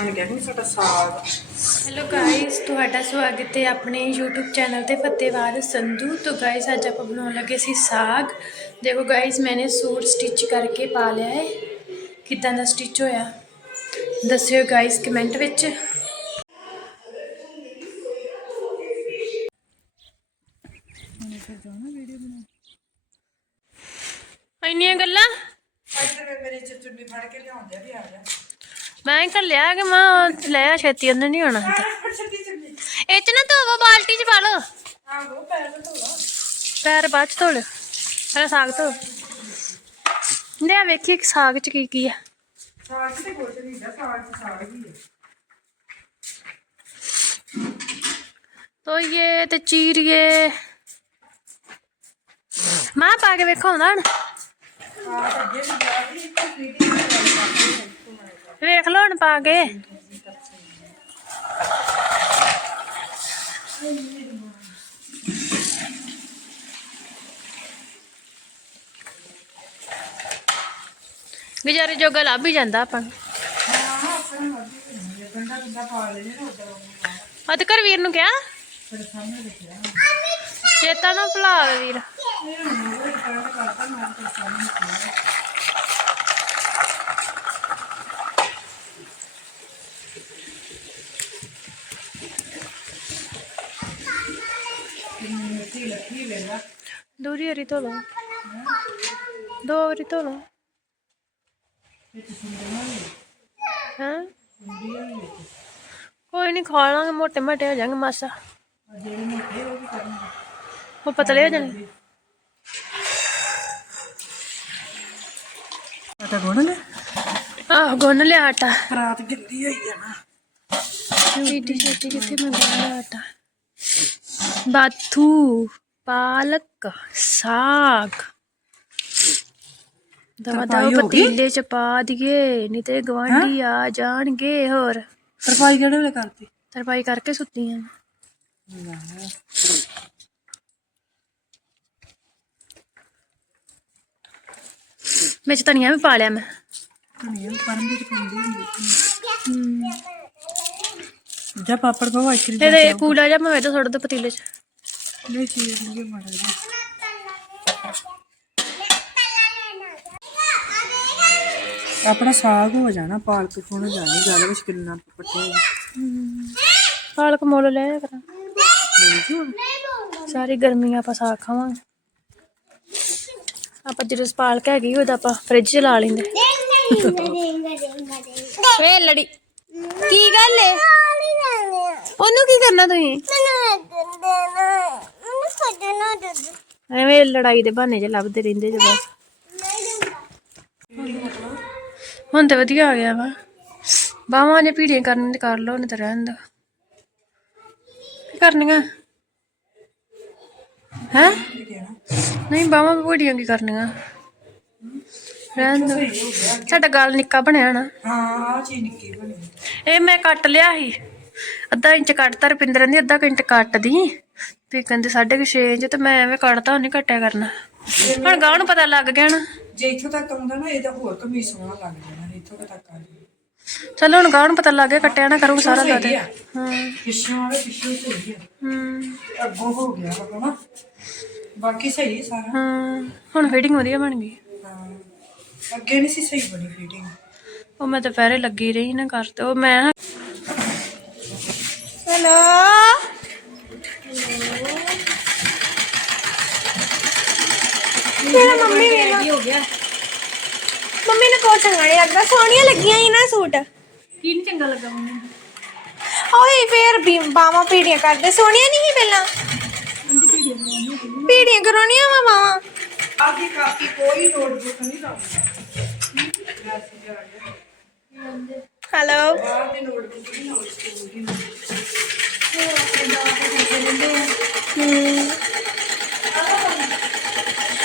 ਬਣ ਗਿਆ ਨਹੀਂ ਸਾਡਾ ਸਾਗ। ਹੈਲੋ ਗਾਇਸ ਤੁਹਾਡਾ ਸਵਾਗਤ ਹੈ ਆਪਣੇ YouTube ਚੈਨਲ ਤੇ ਫਤਿਹਵਾਦ ਸੰਧੂ। ਤੋਂ ਗਾਇਸ ਅੱਜ ਆਪਾਂ ਬਣਾਉਣ ਲੱਗੇ ਸੀ ਸਾਗ। ਦੇਖੋ ਗਾਇਸ ਮੈंने ਸੂਟ ਸਟਿਚ ਕਰਕੇ ਪਾ ਲਿਆ ਹੈ। ਕਿਦਾਂ ਦਾ ਸਟਿਚ ਹੋਇਆ? ਦੱਸਿਓ ਗਾਇਸ ਕਮੈਂਟ ਵਿੱਚ। ਇੰਨੀਆਂ ਗੱਲਾਂ? ਇੱਧਰ ਮੇਰੇ ਚ ਚੁੰਨੀ ਫੜ ਕੇ ਲਿਆਉਂਦੇ ਆ ਵੀ ਆ ਜਾ। ਮੈਂ ਕਰ ਲਿਆ ਕਿ ਮੈਂ ਲੈ ਆ, ਛੇਤੀ ਉਹਨੇ ਨਹੀਂ ਆਉਣਾ। ਇਹ ਚ ਨਾ ਧੋਵੋ, ਬਾਲਟੀ ਚ ਪਾ ਲਓ ਪੈਰ ਬਾਅਦ ਚ ਧੋ ਲਿਓ। ਪਹਿਲਾਂ ਸਾਗ ਧੋ। ਲੈ ਵੇਖੀ ਸਾਗ ਚ ਕੀ ਕੀ ਆ। ਸਾਗ ਤੇ ਕੁਛ ਨਹੀਂ ਦਾ ਸਾਗ ਚ ਸਾਗ ਹੀ ਹੈ ਤੋਈਏ ਤੇ ਚੀਰੀਏ। ਮਾਂ ਪਾ ਕੇ ਵੇਖੋ ਹੁਣ। ਆ ਅੱਗੇ ਵੀ ਗਿਆ ਵੀ ਇੱਕ ਫੀਟਿੰਗ ਵੇਖ ਲਓ ਹੁਣ ਪਾ ਕੇ। ਗੁਜ਼ਾਰੇ ਜੋਗਾ ਲੱਭ ਹੀ ਜਾਂਦਾ ਆਪਾਂ ਨੂੰ। ਹਾਂ ਤੇ ਕਰ ਵੀਰ ਨੂੰ ਕਿਹਾ? ਚੇਤਾ ਨਾ ਭੁਲਾ ਵੀਰ ਇਹ ਹੁਣ ਉਹ ਰਿਕਾਰਡ ਕਰਦਾ ਮੈਂ ਤੇ ਸਾਹਮਣੇ ਕਿਹਾ ਕਿੰਨੀ ਮਿੱਟੀ ਲੱਗੀ ਵੇਲਾ ਦੂਰੀ ਹਰੀ ਧੋ ਲਓ ਦੋ ਵਾਰੀ ਧੋ ਲਓ ਹਾਂ? ਕੋਈ ਨਹੀਂ ਖਾ ਲਾਂਗੇ ਮੋਟੇ ਮੋਟੇ ਹੋ ਜਾਣਗੇ ਮਾਸਾ। ਉਹ ਪਤਲੇ ਹੋ ਜਾਣਗੇ ਆਟਾ ਗੁੰਨ ਲੈ ਆਹ ਗੁੰਨ ਲਿਆ ਆਟਾ। ਰਾਤ ਗਿੱਲੀ ਹੋਈ ਆ ਨਾ। ਛੋਟੀ ਛੋਟੀ ਕਿੱਥੇ ਮੈਂ ਗੁੰਨ ਲਿਆ ਆਟਾ। ਬਾਥੂ ਪਾਲਕ ਸਾਗ। ਦਵਾ ਤਰਪਾਈ ਦਵਾ ਹੋ ਗਈ? ਪਤੀਲੇ ਚ ਪਾ ਦਈਏ ਨਹੀਂ ਤੇ ਗਵਾਂਢੀ ਆ ਜਾਣਗੇ ਹੋਰ। ਤਰਪਾਈ ਕਿਹੜੇ ਵੇਲੇ ਕਰਤੀ? ਤਰਪਾਈ ਕਰਕੇ ਸੁੱਤੀਆਂ। ਵਿੱਚ ਧਨੀਆ ਵੀ ਪਾ ਲਿਆ ਮੈਂ। ਧਨੀਆ ਪਰਮ ਦੀ ਪਾਉਂਦੀ ਹੁੰਦੀ ਹਮ। ਜਾ ਪਾਪੜ ਪਵਾ ਇੱਕ ਇਹਦੇ ਕੂੜਾ ਜਿਹਾ ਮੈਂ ਇਹਦਾ ਸੁੱਟ ਦੋ ਪਤੀਲੇ ਚ। ਨਹੀਂ ਚੀਜ਼ ਨਹੀਂ ਮਾੜਾ ਜੀ ਆਪਣਾ ਸਾਗ ਹੋ ਜਾਣਾ ਪਾਲਕ ਕੋਣ ਜਾਣੀ ਗੱਲ ਵਿੱਚ ਕਿੰਨਾ ਪੱਟੇ ਪਾਲਕ ਮੁੱਲ ਲੈ ਕਰਾਂ। ਜੂ ਸਾਰੀ ਗਰਮੀ ਆਪਾਂ ਸਾਗ ਖਾਵਾਂਗੇ। ਆਪਾਂ ਜਦੋਂ ਪਾਲਕ ਹੈਗੀ ਉਹਦਾ ਆਪਾਂ ਫ੍ਰਿਜ 'ਚ ਲਾ ਲੈਂਦੇ। ਵੇ ਲੜੀ ਕੀ ਗੱਲ ਏ? ਉਹਨੂੰ ਕੀ ਕਰਨਾ ਤੁਸੀਂ? ਐਵੇਂ ਲੜਾਈ ਦੇ ਬਹਾਨੇ 'ਚ ਲੱਭਦੇ ਰਹਿੰਦੇ ਜੇ ਬਸ ਹੁਣ ਤੇ ਵਧੀਆ ਆ ਗਿਆ ਵਾ। ਬਾਹਾਂ ਨੇ ਪੀੜੀਆਂ ਕਰਨ ਤੇ ਕਰ ਲਓ ਨਹੀਂ ਤਾਂ ਰਹਿਣ ਦੋ। ਕੀ ਕਰਨੀਆਂ? ਹੈ? ਨਹੀਂ ਬਾਹਾਂ ਪੀੜੀਆਂ ਕੀ ਕਰਨੀਆਂ? ਰਹਿਣ ਦੋ। ਸਾਡਾ ਗਲ ਨਿੱਕਾ ਬਣਿਆ ਨਾ। ਹਾਂ ਆ ਚੀਜ਼ ਨਿੱਕੀ ਬਣੀ। ਇਹ ਮੈਂ ਕੱਟ ਲਿਆ ਸੀ। ਅੱਧਾ ਇੰਚ ਕੱਟਤਾ ਰੁਪਿੰਦਰ ਨੇ ਅੱਧਾ ਇੰਚ ਕੱਟਦੀ। ਵੀ ਕਹਿੰਦੇ 6.5 ਇੰਚ ਤੇ ਮੈਂ ਐਵੇਂ ਕੱਟਤਾ ਨਹੀਂ ਕੱਟਿਆ ਕਰਨਾ। ਹੁਣ ਗਾਹ ਨੂੰ ਪਤਾ ਲੱਗ ਗਿਆ ਨਾ। ਜੇ ਇੱਥੋਂ ਤੱਕ ਆਉਂਦਾ ਨਾ ਇਹਦਾ ਹੋਰ ਕਮੀ ਸੋਹਣਾ ਲੱਗ ਜਾਣਾ ਇੱਥੋਂ ਤੱਕ ਆ ਜਾਏ ਚਲੋ ਹੁਣ ਗਾਹ ਨੂੰ ਪਤਾ ਲੱਗ ਗਿਆ ਕੱਟਿਆ ਨਾ ਕਰੂੰ ਸਾਰਾ ਆ। ਹਾਂ। ਪਿੱਛੋਂ ਆਵੇ ਪਿੱਛੋਂ ਸਹੀ ਆ। ਹੂੰ। ਅੱਗੋਂ ਹੋ ਗਿਆ ਵਾ ਨਾ ਬਾਕੀ ਸਹੀ ਹੈ ਸਾਰਾ। ਹਾਂ ਹੁਣ ਫੀਡਿੰਗ ਵਧੀਆ ਬਣ ਗਈ। ਹਾਂ। ਅੱਗੇ ਨਹੀਂ ਸੀ ਸਹੀ ਬਣੀ ਫੀਟਿੰਗ ਉਹ ਮੈਂ ਤਾਂ ਪਹਿਰੇ ਲੱਗੀ ਰਹੀ ਨਾ ਕਰ ਤੇ ਉਹ ਮੈਂ ਹੈਲੋ। ਮੇਰਾ ਮੰਮੀ ਵੇਲਾ ਹੋ ਗਿਆ। ਮੰਮੀ ਨੇ ਕੋਟ ਚੰਗਾ ਨਹੀਂ ਲੱਗਦਾ ਸੋਹਣੀਆਂ ਲੱਗੀਆਂ ਸੀ ਨਾ ਸੂਟ। ਕੀ ਨਹੀਂ ਚੰਗਾ ਲੱਗਾ ਮੈਨੂੰ ਓਏ ਫੇਰ ਵੀ ਬਾਵਾ ਪੀੜੀਆਂ ਕਰਦੇ ਸੋਹਣੀਆਂ ਨਹੀਂ ਸੀ ਪਹਿਲਾਂ? ਪੀੜੀਆਂ ਕਰਾਉਣੀਆਂ ਵਾ ਬਾਵਾ ਆਦੀ ਕਾਪੀ ਕੋਈ ਨੋਟਬੁੱਕ ਨਹੀਂ ਲਾਉਂਦੀ। ਹੈਲੋ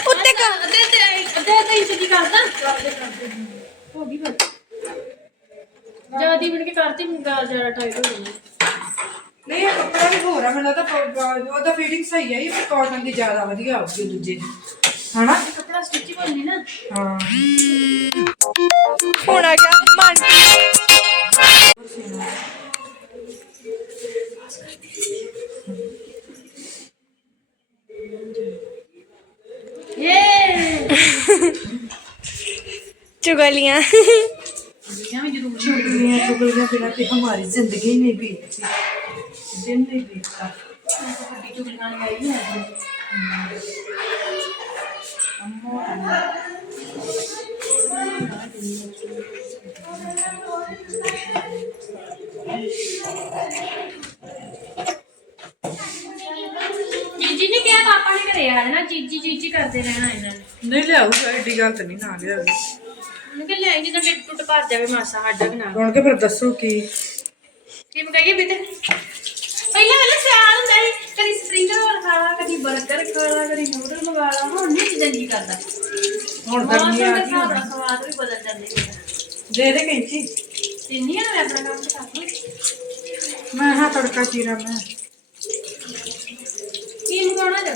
ਉੱਤੇ ਕ ਅੱਧੇ ਤੇ ਅੱਧੇ ਤੇ ਇੰਚ ਦੀ ਕਰਦਾ? ਹੋ ਗਈ ਫਿਰ ਜਿਆਦੀ ਬਣ ਕੇ ਕਰਤੀ ਗਾਲ ਜ਼ਿਆਦਾ ਟਾਈਟ ਹੋ ਗਈ। ਨਹੀਂ ਇਹ ਕੱਪੜਾ ਵੀ ਹੋਰ ਆ ਮੈਨੂੰ ਲੱਗਦਾ ਉਹਦਾ ਫੀਟਿੰਗ ਸਹੀ ਹੈ ਇਹ ਕਾਟਨ ਦੀ ਜ਼ਿਆਦਾ ਵਧੀਆ ਹੋਊਗੀ ਦੂਜੇ ਦੀ। ਹਨਾ? ਕੱਪੜਾ ਸਟਿਚ ਬਣਨੀ ਨਾ। ਹਾਂ। ਹੁਣ ਆ ਗਿਆ ਮਨ। चुगलियाँ चुगलियाँ चुगलियाँ बिना भी हमारी जिंदगी नहीं बीतती दिन नहीं बीतता चुगलियाँ ਜਾਣਾ ਜੀਜੀ ਜੀਜੀ ਕਰਦੇ ਰਹਿਣਾ ਇਹਨਾਂ ਨੇ। ਨਹੀਂ ਲਿਆਊਗਾ ਐਡੀ ਗੱਲ ਤਾਂ ਨਹੀਂ ਨਾ ਲਿਆਊਗੀ ਮੈਂ ਕਿਹਾ ਲੈ ਜਿੱਦਾਂ ਟਿੱਟ ਟੁੱਟ ਭਰ ਜਾਵੇ ਮਾਸਾ ਸਾਡਾ ਵੀ ਨਾ ਹੁਣ ਕੇ ਫਿਰ ਦੱਸੋ ਕੀ? ਕੀ ਮਗਾਈਏ ਬਿਤੇ ਪਹਿਲਾਂ ਪਹਿਲਾਂ ਸਿਆਲ ਹੁੰਦਾ ਸੀ ਕਦੀ ਸਪਰਿੰਗ ਰੋਲ ਖਾ ਲਾ ਕਦੀ 버ਗਰ ਖਾ ਲਾ ਕਦੀ ਨੂਡਲ ਮੰਗਾ ਲਾ ਹੁਣ ਨਹੀਂ ਚੀਜ਼ਾਂ ਜੀ ਕਰਦਾ। ਹੁਣ ਗਰਮੀ ਆ ਗਈ ਨਾਲ ਸਵਾਦ ਵੀ ਬਦਲ ਜਾਂਦੇ ਨੇ। ਦੇ ਦੇ ਕੈਂਚੀ ਤਿੰਨੀ ਆ ਮੈਂ ਆਪਣਾ ਕੰਮ ਤੇ ਕਰ ਲਵਾਂ ਮੈਂ ਹਾਂ ਤੜਕਾ ਚੀਰਾ ਮੈਂ। ਕੀ ਮੰਗਾਉਣਾ ਜਾ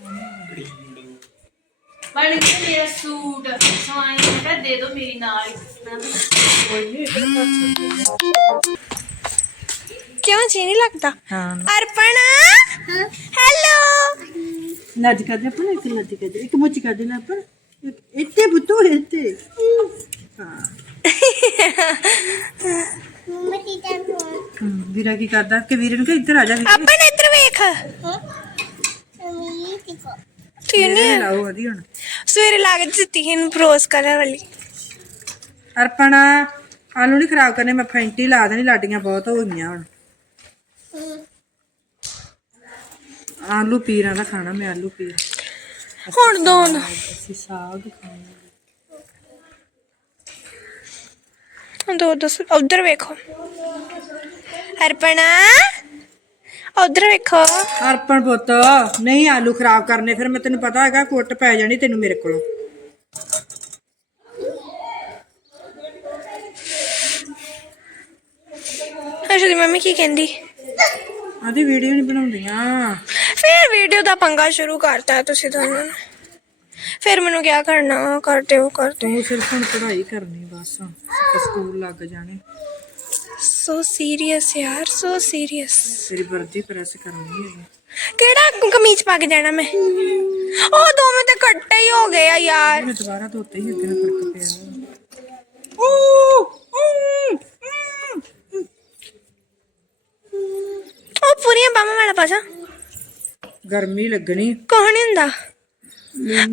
ਕਿਉਂ ਜੀ ਨਹੀਂ ਲੱਗਦਾ? ਹਾਂ। ਹੈਲੋ। ਨੱਚ ਕਰਦੇ ਆਪਾਂ ਨਾ ਇੱਕ ਨੱਚ ਕਰਦੇ ਇੱਕ ਮੁੱਚ ਕਰਦੇ ਨਾ ਆਪਾਂ ਇੱਥੇ ਬੁੱਤੂ ਇੱਥੇ। ਵੀਰਾ ਕੀ ਕਰਦਾ? ਕਿ ਵੀਰੇ ਨੂੰ ਕਿ ਇੱਧਰ ਆ ਜਾ ਵੀਰੇ। ਆਪਾਂ ਇੱਧਰ ਵੇਖ। ਮੰਮੀ ਤੇ ਇਹਨੇ ਤਿੰਨ ਲਾਓ ਉਹਦੀ ਹੁਣ। ਸਵੇਰੇ ਲਾ ਕੇ ਦਿੱਤੀ ਸੀ ਇਹਨੂੰ ਕਲਰ ਵਾਲੀ। ਅਰਪਣਾ ਆਲੂ ਨਹੀਂ ਖਰਾਬ ਕਰਨੇ ਮੈਂ ਫੈਂਟੀ ਲਾ ਦੇਣੀ ਲਾਡੀਆਂ ਬਹੁਤ ਹੋ ਗਈਆਂ ਹੁਣ। ਆਲੂ ਪੀਰਾਂ ਦਾ ਖਾਣਾ ਮੈਂ ਆਲੂ ਪੀਰ। ਹੁਣ ਦੋ ਅਸੀਂ ਸਾਗ ਖਾਣਾ ਹੁਣ ਦੋ ਦੱਸ ਉਧਰ ਵੇਖੋ। ਅਰਪਣਾ ਉਧਰ ਵੇਖੋ। ਅਰਪਣ ਪੁੱਤ ਨਹੀਂ ਆਲੂ ਖਰਾਬ ਕਰਨੇ ਫਿਰ ਮੈਂ ਤੈਨੂੰ ਪਤਾ ਹੈਗਾ ਕੁੱਟ ਪੈ ਜਾਣੀ ਤੈਨੂੰ ਮੇਰੇ ਕੋਲੋਂ। ਦੀ ਮੰਮੀ ਕੀ ਕਹਿੰਦੀ? ਆਦੀ ਵੀਡੀਓ ਨਹੀਂ ਬਣਾਉਂਦੀਆਂ। ਫਿਰ ਵੀਡੀਓ ਦਾ ਪੰਗਾ ਸ਼ੁਰੂ ਕਰਤਾ ਹੈ ਤੁਸੀਂ ਦੋਨੋਂ ਨੇ। ਫਿਰ ਮੈਨੂੰ ਕਿਆ ਕਰਨਾ ਕਰਦੇ ਹੋ ਕਰਦੇ ਤੂੰ। ਸਿਰਫ ਹੁਣ ਪੜ੍ਹਾਈ ਕਰਨੀ ਬਸ ਸਕੂਲ ਲੱਗ ਜਾਣੇ। ਸੋ ਸੀਰੀਅਸ ਯਾਰ ਸੋ ਸੀਰੀਅਸ ਤੇਰੀ ਵਰਦੀ ਪ੍ਰੈਸ ਕਰਨੀ ਹੈ। ਕਿਹੜਾ ਕਮੀਜ਼ ਪਾ ਕੇ ਜਾਣਾ ਮੈਂ? ਉਹ ਦੋਵੇਂ ਤੇ ਇਕੱਠੇ ਹੀ ਹੋ ਗਏ ਆ ਯਾਰ। ਮੈਂ ਦੁਬਾਰਾ ਧੋਤੇ ਹੀ ਅੱਗੇ ਨਾ ਫ਼ਰਕ ਪਿਆ। ਉਹ ਪੂਰੀਆਂ ਬਾਹਾਂ ਵਾਲਾ ਪਾਸਾ ਗਰਮੀ ਲੱਗਣੀ। ਨਹੀਂ ਹੁੰਦਾ।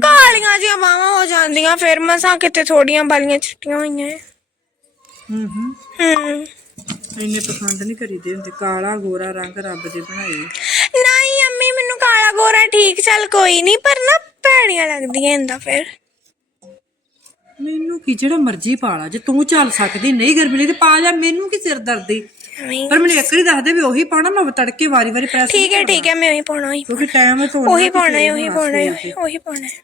ਕਾਲੀਆਂ ਜਿਹੀਆਂ ਬਾਹਾਂ ਹੋ ਜਾਂਦੀਆਂ ਫਿਰ ਮਸਾਂ ਕਿਤੇ ਥੋੜੀਆਂ ਬਾਲੀਆਂ ਚਿੱਟੀਆਂ ਹੋਈਆਂ। ਹੂੰ। ਹੂੰ। ਇੰਨੇ ਪਸੰਦ ਨਹੀਂ ਕਰੀਦੇ ਹੁੰਦੇ। ਕਾਲਾ ਗੋਰਾ ਰੰਗ ਰੱਬ ਦੇ ਬਣਾਏ। ਨਹੀਂ ਅੰਮੀ ਮੈਨੂੰ ਕਾਲਾ ਗੋਰਾ ਠੀਕ ਚੱਲ ਕੋਈ ਨਹੀਂ ਪਰ ਨਾ ਭੈੜੀਆਂ ਲੱਗਦੀਆਂ ਇੰਦਾ ਫਿਰ। ਮੈਨੂੰ ਕੀ ਜਿਹੜਾ ਮਰਜ਼ੀ ਪਾ ਲਾ ਜੇ ਤੂੰ ਚੱਲ ਸਕਦੀ ਨਹੀਂ ਗਰਮੀ ਲਈ ਤੇ ਪਾ ਜਾ ਮੈਨੂੰ ਕੀ ਸਿਰ ਦਰਦੀ ਪਰ ਮੈਨੂੰ ਇੱਕ ਵਾਰੀ ਦੱਸ ਦੇ ਵੀ ਉਹੀ ਪਾਉਣਾ ਮੈਂ ਤੜਕੇ ਵਾਰੀ ਵਾਰੀ ਪ੍ਰੈਸ ਠੀਕ ਹੈ ਠੀਕ ਹੈ ਮੈਂ ਉਹੀ ਪਾਉਣਾ ਉਹੀ ਕਿਉਂਕਿ ਟਾਈਮ ਹੈ ਧੋਣ ਉਹੀ ਪਾਉਣਾ ਹੈ ਤੇ ਉਹੀ ਪਾਉਣਾ ਹੈ ਉਹੀ ਪਾਉਣਾ। ਹੈ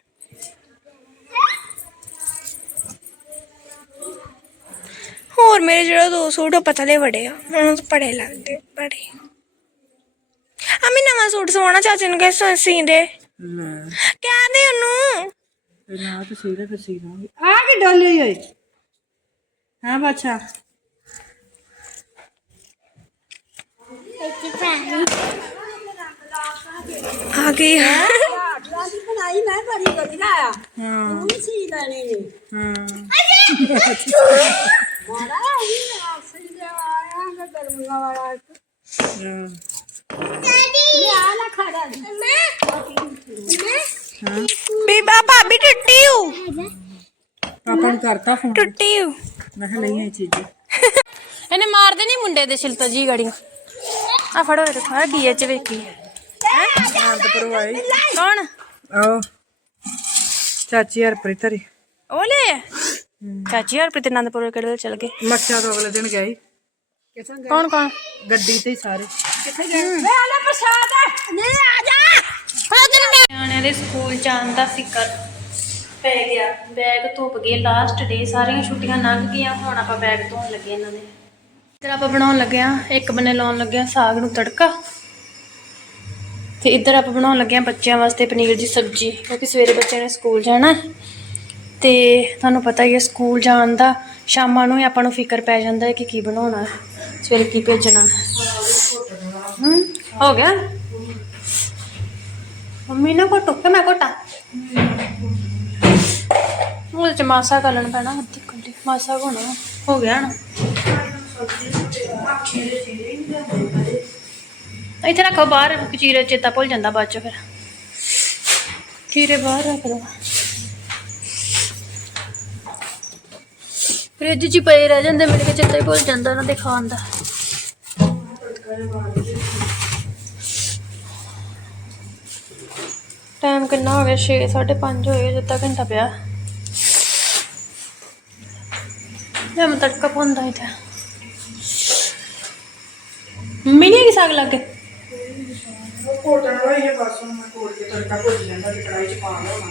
ਹੋਰ ਮੇਰੇ ਜਿਹੜਾ ਦੋ ਸੂਟ ਉਹ ਪਤਲੇ ਬੜੇ ਆ ਹੁਣ ਬੜੇ ਲੱਗਦੇ ਬੜੇ ਅਮੀ ਨਵਾਂ ਸੂਟ ਸਵਾਉਣਾ ਚਾਚੇ ਨੂੰ ਕਹਿ ਸੀ ਦੇ। ਲੈ। ਕਹਿੰਦੇ ਉਹਨੂੰ। ਤੇ ਨਾ ਤੇ ਸੀਦਾ ਫਿਰ ਸੀ ਦਾਂਗੇ ਆ ਕੇ ਡੋਲੇ ਹਾਂ ਬੱਚਾ ਆ ਗਈ। ਬਣਾਈ ਮੈਂ ਬੜੀ ਵਧੀਆ ਆ। ਹਾਂ। ਤੂੰ ਸੀ ਲੈਣੇ ਨੇ ਹਾਂ। ਮਾਰਾ ਦੇ ਆਇਆ ਨਾ ਵਾਲਾ ਹਾਂ। ਇਹ ਆ ਨਾ ਖੜਾ ਦੀ ਬੀਬਾ ਭਾਬੀ ਟੁੱਟੀ ਹੂੰ। ਪਾਪਾ ਨੂੰ ਕਰਤਾ ਫੋਨ। ਟੁੱਟੀ ਹੂੰ। ਮੈਂ ਕਿਹਾ ਲਈ ਇਹ ਚੀਜ਼। ਇਹਨੇ ਮਾਰਦੇ ਨਹੀਂ ਮੁੰਡੇ ਦੇ ਛਿਲਤਾ ਜੀ ਗੜੀ। ਆ ਫੜੋ ਇਹ ਖਾ ਡੀਏ ਚ ਵੇਖੀ। ਕੌਣ? ਆਓ ਚਾਚੀ ਹਰਪ੍ਰੀਤ ਹਰੀ। ਉਹ ਲੈ। ਚਾਚੀ ਹਰ ਪ੍ਰੀਤ ਆਨੰਦਪੁਰ ਕਿਹੜੇ ਚਲ ਗਏ? ਮੱਛਾ ਤੋਂ ਅਗਲੇ ਦਿਨ ਗਏ। ਕੌਣ ਕੌਣ? ਗੱਡੀ ਤੇ ਹੀ ਸਾਰੇ। ਨਿਆਣਿਆਂ ਦੇ ਸਕੂਲ ਜਾਣ ਦਾ ਫਿਕਰ ਪੈ ਗਿਆ। ਬੈਗ ਧੁੱਪ ਗਏ। ਲਾਸਟ ਡੇ ਸਾਰੀਆਂ ਛੁੱਟੀਆਂ ਲੰਘ ਗਈਆਂ। ਹੁਣ ਆਪਾਂ ਬੈਗ ਧੋਣ ਲੱਗੇ ਇਹਨਾਂ ਦੇ। ਇੱਧਰ ਆਪਾਂ ਬਣਾਉਣ ਲੱਗੇ ਆ ਇੱਕ ਬੰਨੇ ਲਾਉਣ ਲੱਗੇ ਆ ਸਾਗ ਨੂੰ ਤੜਕਾ। ਤੇ ਇੱਧਰ ਆਪਾਂ ਬਣਾਉਣ ਲੱਗੇ ਆ ਬੱਚਿਆਂ ਵਾਸਤੇ ਪਨੀਰ ਦੀ ਸਬਜ਼ੀ। ਕਿਉਂਕਿ ਸਵੇਰੇ ਬੱਚਿਆਂ ਨੇ ਸਕੂਲ ਜਾਣਾ ਹੈ। ਤੇ ਤੁਹਾਨੂੰ ਪਤਾ ਹੀ ਹੈ ਸਕੂਲ ਜਾਣ ਦਾ, ਸ਼ਾਮਾਂ ਨੂੰ ਹੀ ਆਪਾਂ ਨੂੰ ਫਿਕਰ ਪੈ ਜਾਂਦਾ ਹੈ ਕਿ ਕੀ ਬਣਾਉਣਾ ਸਵੇਰੇ ਕੀ ਭੇਜਣਾ ਹੂੰ। ਹੋ ਗਿਆ? ਮੰਮੀ ਨਾ ਘੋਟੋ ਕਿ ਮੈਂ ਘੋਟਾ ਉਹ ਚ ਮਾਸਾ ਕਰਨ ਪੈਣਾ, ਅੱਧੀ ਕੁੰਡੀ ਮਾਸਾ ਹੋਣਾ, ਹੋ ਗਿਆ ਨਾ। ਇੱਥੇ ਰੱਖੋ ਬਾਹਰ ਚੀਰੇ ਚੇਤਾ ਭੁੱਲ ਜਾਂਦਾ ਬਾਅਦ ਚ ਫਿਰ। ਚੀਰੇ ਬਾਹਰ ਰੱਖ ਦੋ ਫ੍ਰਿਜ 'ਚ ਹੀ ਪਏ ਰਹਿ ਜਾਂਦੇ, ਮੇਰੇ ਕੇ ਚੇਤਾ ਹੀ ਭੁੱਲ ਜਾਂਦਾ ਨਾ ਦਿਖਾਉਣ ਦਾ। ਟਾਈਮ ਕਿੰਨਾ ਹੋ ਗਿਆ? 6 5:30 ਹੋਏ ਜਦ ਘੰਟਾ ਪਿਆ। ਲੈ ਮੈਂ ਤੜਕਾ ਪਾਉਂਦਾ ਇੱਥੇ। ਮੰਮੀ ਨਹੀਂ ਸਾਗ ਲੱਗੇ ਉਹ ਕੋਟਣ ਵਾਲਾ ਬਸ ਮੈਂ ਕੋਟ ਕੇ ਤੜਕਾ ਭੁੱਜ ਜਾਂਦਾ ਤੇ ਕੜਾਈ ਚ ਪਾ ਲਾਉਣਾ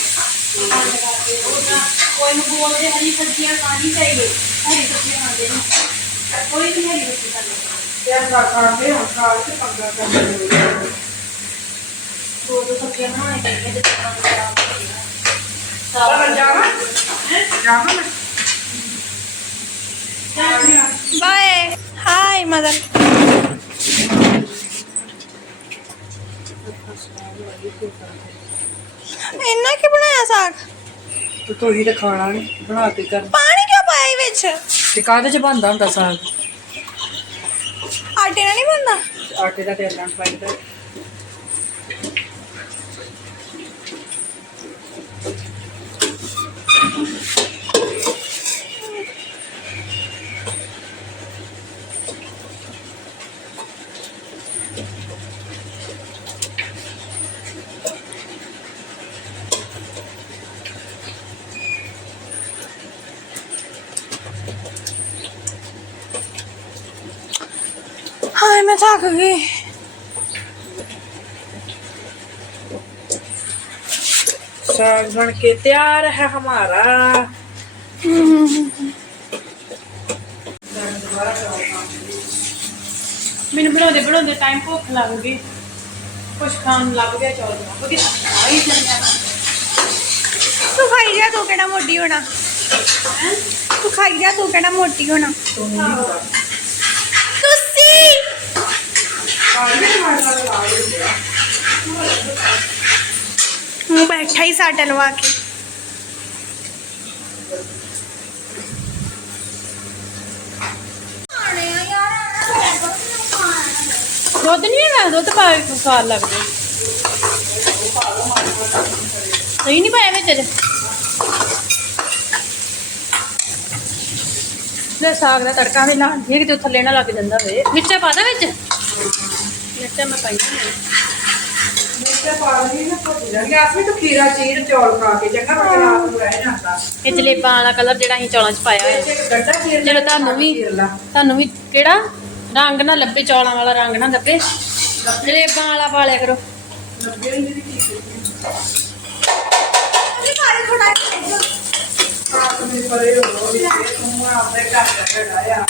ਕੋਈ ਨੂੰ ਬੋਲਦੇ ਹਰੀ ਸਬਜ਼ੀਆਂ ਖਾਣੀ ਚਾਹੀਦੀ ਹਰੀ ਸਬਜ਼ੀਆਂ ਖਾਂਦੇ ਨਹੀਂ ਕੋਈ ਨਹੀਂ ਹਰੀ ਸਬਜ਼ੀ ਖਾਂਦਾ ਤੇ ਖਾ ਖਾ ਕੇ ਹੁਣ ਖਾ ਕੇ ਪੰਗਾ ਕਰਨਾ ਦੋ ਦੋ ਸਬਜ਼ੀਆਂ ਬਣਾਉਣੀ ਚਾਹੀਦੀਆਂ ਜਿੱਦਾਂ ਖਾਣਾ ਖਰਾਬ ਹੋ ਗਿਆ ਸਾਰਾ ਜਾਵਾ ਜਾਵਾ ਮੈਂ ਬਾਏ ਹਾਈ ਮਦਰ ਇੰਨਾ ਕੀ ਬਣਾਇਆ ਸਾਗ? ਤੇ ਤੂੰ ਹੀ ਤਾਂ ਖਾਣਾ ਨਹੀਂ ਬਣਾ ਕੇ ਕਰ। ਪਾਣੀ ਕਿਉਂ ਪਾਇਆ ਇਹ ਵਿੱਚ? ਤੇ ਕਾਹਦੇ ਚ ਬਣਦਾ ਹੁੰਦਾ ਸਾਗ? ਆਟੇ ਨਾਲ ਨਹੀਂ ਬਣਦਾ? ਆਟੇ ਦਾ ਤੇਲ ਨਾਲ ਪਾਈਦਾ ਹਾਏ ਮੈਂ ਥੱਕ ਗਈ। ਸਾਗ ਬਣ ਕੇ ਤਿਆਰ ਹੈ ਹਮਾਰਾ। ਮੈਨੂੰ ਬਣਾਉਂਦੇ ਬਣਾਉਂਦੇ ਟਾਈਮ ਭੁੱਖ ਲੱਗ ਗਈ। ਕੁਝ ਖਾਣ ਲੱਗ ਗਿਆ ਚੌਲ ਬਣਾ ਕੇ। ਤੂੰ ਖਾਈ ਜਾ ਤੂੰ ਕਿਹੜਾ ਮੋਟੀ ਹੋਣਾ। ਤੂੰ ਖਾਈ ਜਾ ਤੂੰ ਕਿਹੜਾ ਮੋਟੀ ਹੋਣਾ। ਮੈਂ ਬੈਠਾ ਹੀ ਸਾਡਾ ਲਵਾ ਕੇ। ਦੁੱਧ ਨਹੀਂ ਹੈਗਾ? ਦੁੱਧ ਪਾ ਕੇ ਸਵਾਦ ਲੱਗਦਾ ਸਹੀ ਨਹੀਂ ਪਾਇਆ ਵਿੱਚ ਲੈ ਸਾਗ ਦਾ ਤੜਕਾ ਵੀ ਲਾ ਦੇ ਕਿਤੇ ਥੱਲੇ ਨਾ ਲੱਗ ਜਾਂਦਾ ਵੇ। ਮਿਰਚਾਂ ਪਾ ਦਾਂ ਵਿੱਚ? ਮਿਰਚਾਂ ਮੈਂ ਪਾਈ ਨਹੀਂ ਮਿਰਚਾਂ ਪਾ ਲਈ ਨਾ ਭੁੱਜ ਜਾਣਗੇ ਆਸਮੀ ਤੂੰ ਖੀਰਾ ਚੀਰ ਚੌਲ ਖਾ ਕੇ ਚੰਗਾ ਬੱਚਾ ਰਾਤ ਨੂੰ ਰਹਿ ਜਾਂਦਾ। ਇਹ ਜਲੇਬਾਂ ਵਾਲਾ ਕਲਰ ਜਿਹੜਾ ਅਸੀਂ ਚੌਲਾਂ 'ਚ ਪਾਇਆ ਹੋਇਆ। ਵਿੱਚ ਇੱਕ ਗੱਡਾ ਚੀਰ ਚਲੋ ਤੁਹਾਨੂੰ ਵੀ ਚੀਰ ਲਾ। ਤੁਹਾਨੂੰ ਵੀ ਕਿਹੜਾ? ਰੰਗ ਨਾ ਲੱਭੇ ਚੌਲਾਂ ਵਾਲਾ ਰੰਗ ਨਾ ਲੱਭੇ। ਜਲੇਬਾਂ ਵਾਲਾ ਪਾ ਲਿਆ ਕਰੋ। ਲੱਗੇ ਨਹੀਂ ਦੀ ਆਪ ਮੇਰੇ ਪਰੇ ਹੋ ਵੀ ਤੂੰ ਆਪਣੇ ਘਰ ਦਾ ਕਿਹੜਾ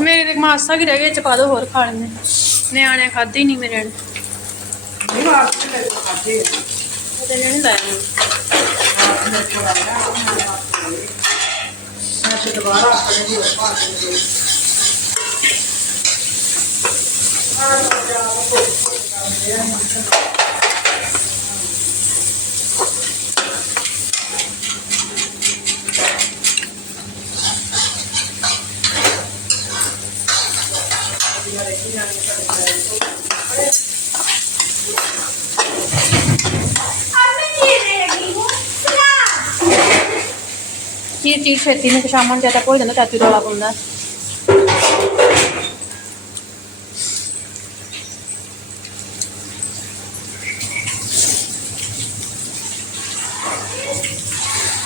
ਮੇਰੇ ਤੇ ਮਾਸਾ ਕੀ ਰਹਿ ਗਿਆ ਚ ਪਾ ਦੋ ਹੋਰ ਖਾ ਲੈਂਦੇ। ਨਿਆਣਿਆਂ ਖਾਦੇ ਹੀ ਨਹੀਂ ਮੇਰੇ ਨੇ ਨਹੀਂ ਵਾਸ ਤੇ ਲੈ ਖਾਦੇ ਉਹਦੇ ਨੇ ਨਹੀਂ ਲਾਇਆ ਮੈਂ ਤੇ ਦੁਬਾਰਾ ਆਪਣੇ ਦੀ ਹੋਰ ਪਾ ਕੇ ਦੇ ਜਾਣੀ ਚੀਰ ਚੀਰ ਛੇਤੀ ਨੂੰ ਸ਼ਾਮਾਂ ਨੂੰ ਜ਼ਿਆਦਾ ਭੁੱਲ ਜਾਂਦਾ ਚਾਚੂ ਰੌਲਾ ਪਾਉਂਦਾ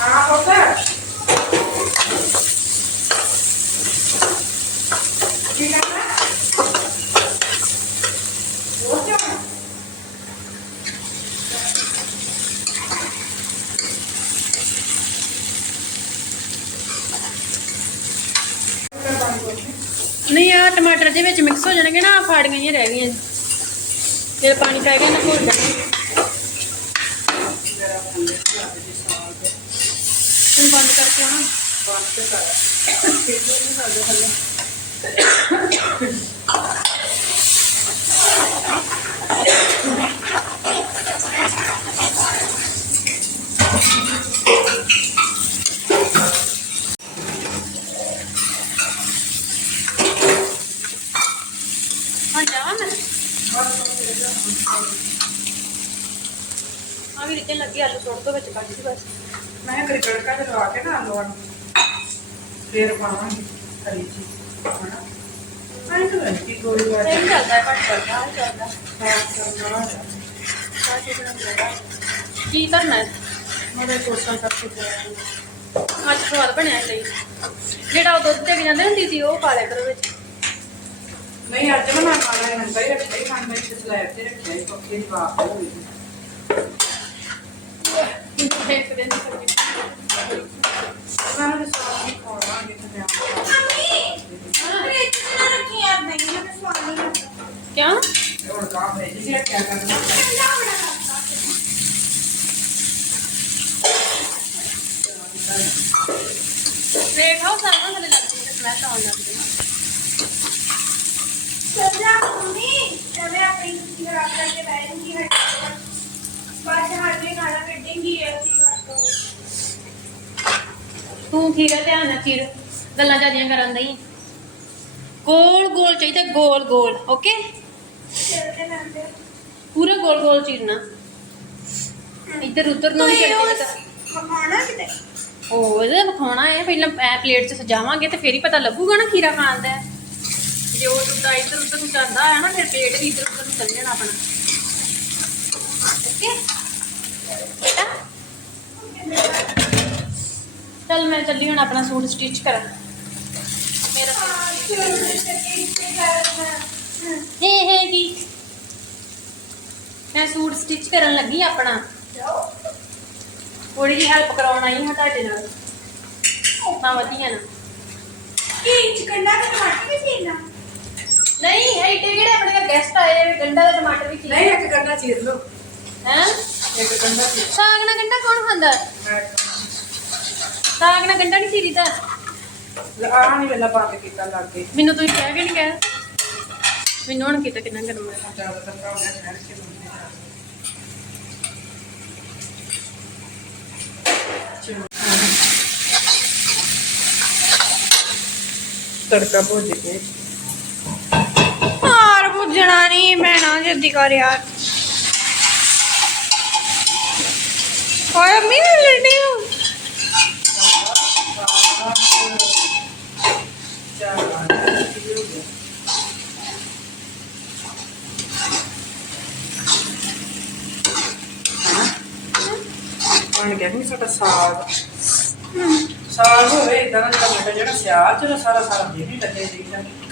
ਹਾਂ ਪੁੱਤ ਕੀ ਕਰਨਾ ਉਹ ਜਾਣਾ ਨਹੀਂ ਆ ਟਮਾਟਰ ਦੇ ਵਿੱਚ ਮਿਕਸ ਹੋ ਜਾਣਗੇ ਨਾ, ਆਹ ਫਾੜੀਆਂ ਜਿਹੀਆਂ ਰਹਿ ਗਈਆਂ ਫਿਰ ਪਾਣੀ ਪੈ ਗਿਆ ਨਾ ਘੋਲ ਜਾਣਾ ਹੁਣ ਬੰਦ ਕਰਕੇ ਆਉਣਾ। ਹਾਂ ਜਾਵਾਂ ਮੈਂ ਆ ਵੀ ਰਿੱਤੇ ਲੱਗੀ ਆਲੂ ਸੁੱਟ ਦੋ ਵਿੱਚ ਕੱਢ ਦੀ ਬਸ। ਮੈਂ ਕਰੀ ਗੜਕਾ ਤੇ ਲਵਾ ਕੇ ਨਾ ਆਲੂਆਂ ਨੂੰ ਫੇਰ ਪਾਵਾਂਗੇ ਹਰੀ ਜੀ ਹਨਾ? ਆਈ ਤਾਂ ਕੀ ਕੋਈ ਗੱਲ ਇਹ ਚੱਲਦਾ ਹੈ ਘੱਟ ਕਰਦਾ ਆ ਚੱਲਦਾ ਹੈ ਕੀ ਕਰਨਾ? ਹੈ ਮੇਰੇ ਕੋਸ਼ਾਂ ਕਰਕੇ ਜਾਣਾ ਅੱਜ ਸਵਾਦ ਬਣਿਆ ਲਈ ਜਿਹੜਾ ਉਹ ਦੁੱਧ ਤੇ ਜਾਂਦੇ ਹੁੰਦੀ ਸੀ ਉਹ ਪਾ ਲਿਆ ਕਰੋ ਵਿੱਚ। ਨਹੀਂ ਅੱਜ ਮੈਂ ਨਾ ਖਾਣਾ ਹੈ ਨੰਗਾ ਹੀ ਰੱਖਿਆ ਹੀ ਖਾਣ ਇਸ ਸਲੈਬ ਤੇ ਰੱਖਿਆ ਹੀ ਪੱਕੇ ਦੀ ਬਾਤ ਹੋ ਗਈ ਇੱਕ ਦਿਨ ਦੀ ਸਬਜ਼ੀ ਮੈਂ ਉਹਦੇ ਸਾਥ ਹੀ ਖਾਣਾ ਜਿੱਥੇ ਮੈਂ फ्रिज में रखी याद नहीं है मैं स्वाद नहीं करता ਕਿਉਂ ਹੁਣ ਕੰਮ ਹੈ ਜੀ ਰੱਖਿਆ ਕਰਨਾ ठंडा बड़ा लगता है ਵੇਖਾਓ ਸਾਰਾ ਥੱਲੇ ਲੱਗ ਜੂਗਾ ਸਮੈਲ ਆਉਣ ਲੱਗ ਜੂਗਾ सजा मम्मी तब मैं अपनी कुर्सी खराब करके बैठूंगी हट ਬਸ ਤੂੰ। ਠੀਕ ਹੈ ਧਿਆਨ ਨਾਲ ਚੀਰ। ਗੱਲਾਂ ਜਿਆਦੀਆਂ ਕਰਨ ਦਈ ਗੋਲ ਗੋਲ ਚਾਹੀਦਾ ਗੋਲ ਗੋਲ ਓਕੇ? ਪੂਰਾ ਗੋਲ ਗੋਲ ਚੀਰਨਾ। ਇੱਧਰ ਉੱਧਰ ਨੂੰ ਨਹੀਂ ਚਾਹੀਦਾ ਖਾਣਾ ਕਿਤੇ? ਉਹ ਇਹਦਾ ਵਿਖਾਉਣਾ ਹੈ ਪਹਿਲਾਂ ਐ ਪਲੇਟ 'ਚ ਸਜਾਵਾਂਗੇ ਤੇ ਫੇਰ ਹੀ ਪਤਾ ਲੱਗੂਗਾ ਨਾ ਖੀਰਾ ਖਾਣ ਦਾ। ਜੇ ਉਹ ਦੁੱਧ ਇੱਧਰ ਉੱਧਰ ਨੂੰ ਜਾਂਦਾ ਹੈ ਨਾ ਫਿਰ ਪੇਟ ਵੀ ਇੱਧਰ ਉੱਧਰ ਨੂੰ ਚੱਲ ਜਾਣਾ ਆਪਣਾ। ਚੱਲ ਮੈਂ ਚੱਲੀ ਹੁਣ ਆਪਣਾ ਸੂਟ ਸਟਿਚ ਕਰਨ। ਮੇਰਾ ਮੈਂ। ਸੂਟ ਸਟਿਚ ਕਰਨ ਲੱਗੀ ਆਪਣਾ। ਥੋੜੀ ਜਿਹੀ ਹੈਲਪ ਕਰਾਉਣਾ ਆਈ ਹਾਂ ਤੁਹਾਡੇ ਨਾਲ। ਤਾਂ ਵਧੀਆ ਨਾ। ਕੀ ਚਿਕੰਡਾ ਤੇ ਟਮਾਟਰ ਵੀ ਪੀਣਾ ਨਹੀਂ ਐਡੇ ਕਿਹੜੇ ਆਪਣੇ ਘਰ ਗੈਸਟ ਆਏ ਗੰਡਾ ਤੇ ਟਮਾਟਰ ਵੀ ਖੀਰ ਨਹੀਂ ਇੱਕ ਕਰਨਾ ਚੀਰ ਲੋ ਹੈ? ਇੱਕ ਗੰਡਾ ਪੀ ਸਾਗ ਨਾਲ ਗੰਡਾ ਕੌਣ ਖਾਂਦਾ? ਸਾਗ ਨਾਲ ਗੰਡਾ ਨਹੀਂ ਚੀਰੀਦਾ ਆਹ ਨਹੀਂ ਵੇਲਾ ਬੰਦ ਕੀਤਾ ਲੱਗੇ। ਮੈਨੂੰ ਤੁਸੀਂ ਕਹਿ ਕੇ ਨਹੀਂ ਕਿਹਾ। ਮੈਨੂੰ ਤੜਕਾ ਭੁੱਜ ਕੇ। ਹਾਰ ਭੁੱਜਣਾ ਨਹੀਂ ਮੈਂ ਨਾ ਜਲਦੀ ਕਰ ਗਿਆ ਨਹੀਂ ਸਾਡਾ ਸਾਗ। ਸਾਗ ਹੋਵੇ ਇਦਾਂ ਦਾ ਜਿਹੜਾ ਜਿਹੜਾ ਸਿਆਲ ਚ ਨਾ ਸਾਰਾ ਸਾਰਾ ਦਿਨ ਹੀ ਲੱਗੇ ਰਹਿੰਦਾ।